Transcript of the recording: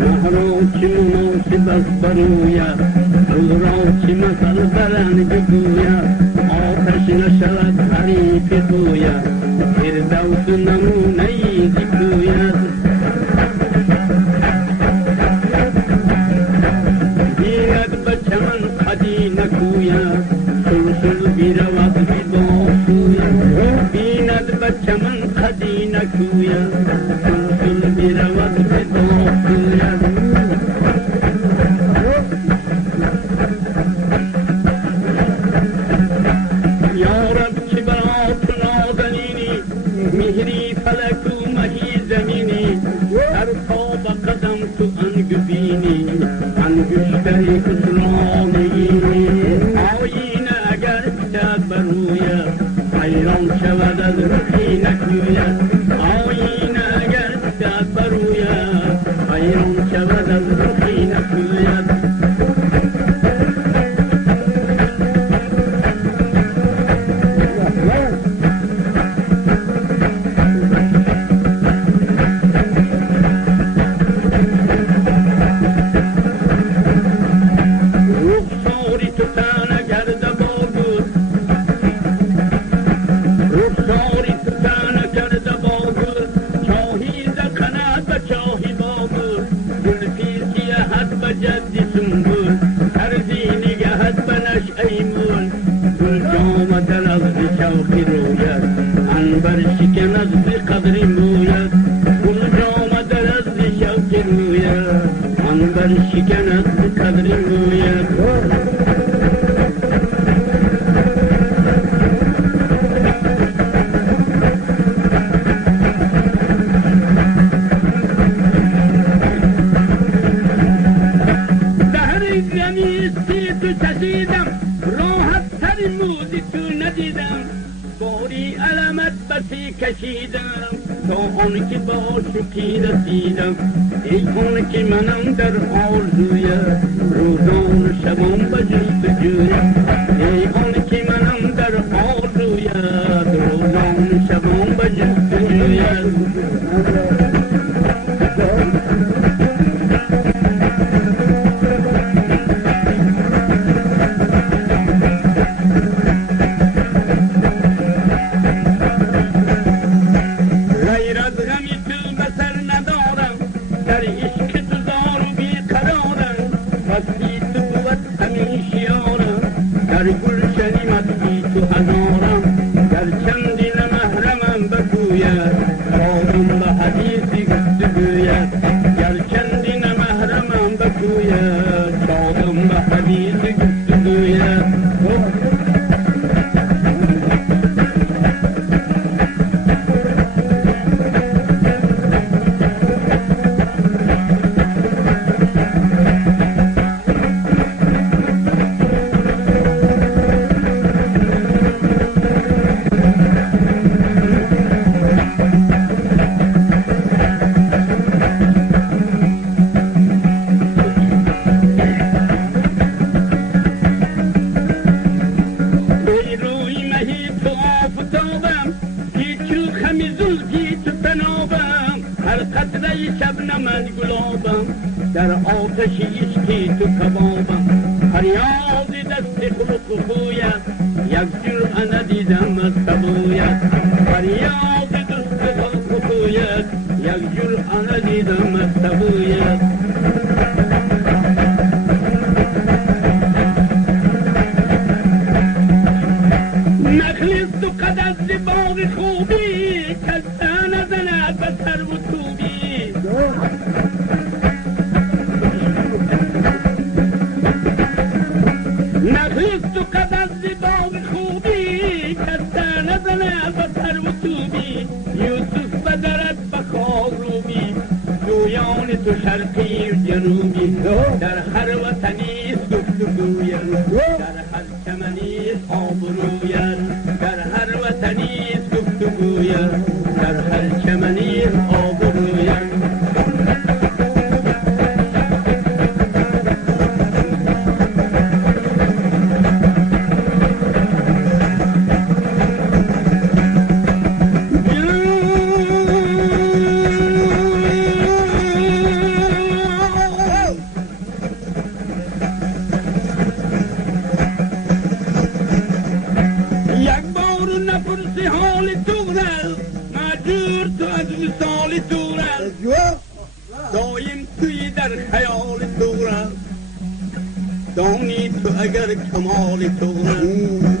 مهراچی مناسب است بروید روز را چی مثل برنگ گوید آتش نشود حریف گوید فردوس نمونه ای گوید بیند به چمن قدی نکوید سلسل بیرود بیداشوید بیند به چمن قدی نکوید سلسل بیرود بیداشوید مهری فلک و مهی زمینی در پا به قدم تو انگبینی انگشتر خسرانگی آینه اگر کتاب بروید حیران شود از رخی نکوید آینه اگر کتاب بروید حیران شود از رخی نکوید عنبر شکن از قدر موید گل جام در از شوق روید عنبر شکن از قدر موید دهر گمیستی تو چشیدم راحت تر موزی تو ندیدم باری علامت بسی کشیدم تا آن که با شکی رسیدم ای آن که منم در آرزویت روزان شبان به جستجویت ای آن که منم در آرزویت روزان شبان به جستجویت در گلشنی مستی تو هزارم در چندین محرمم بگوید شادم به حدیثی گفتگوید گر چندین محرمم بگوید شادم به حدیثی گفتگوید در آتش عشقی تو کبابم فریاد دست خلق و خویت یک جرعه ندیدم از سبویت فریاد دست خلق و خویت یک جرعه ندیدم از سبویت نخلص تو قد از باغ خوبی کسته نزند به سر و توبی نخلص تو قد از باغ خوبی کسته نزند به سر و توبی یوسف بدرد به خواب روبی جویان تو شرقی و جنوبی در هر وطنی گفتگویم در هر چمنی آبرویم در هر وطنی گفتگویم در هر چمنی آبرویم داریم توی در خیال دورم دانی تو اگر کمال دورم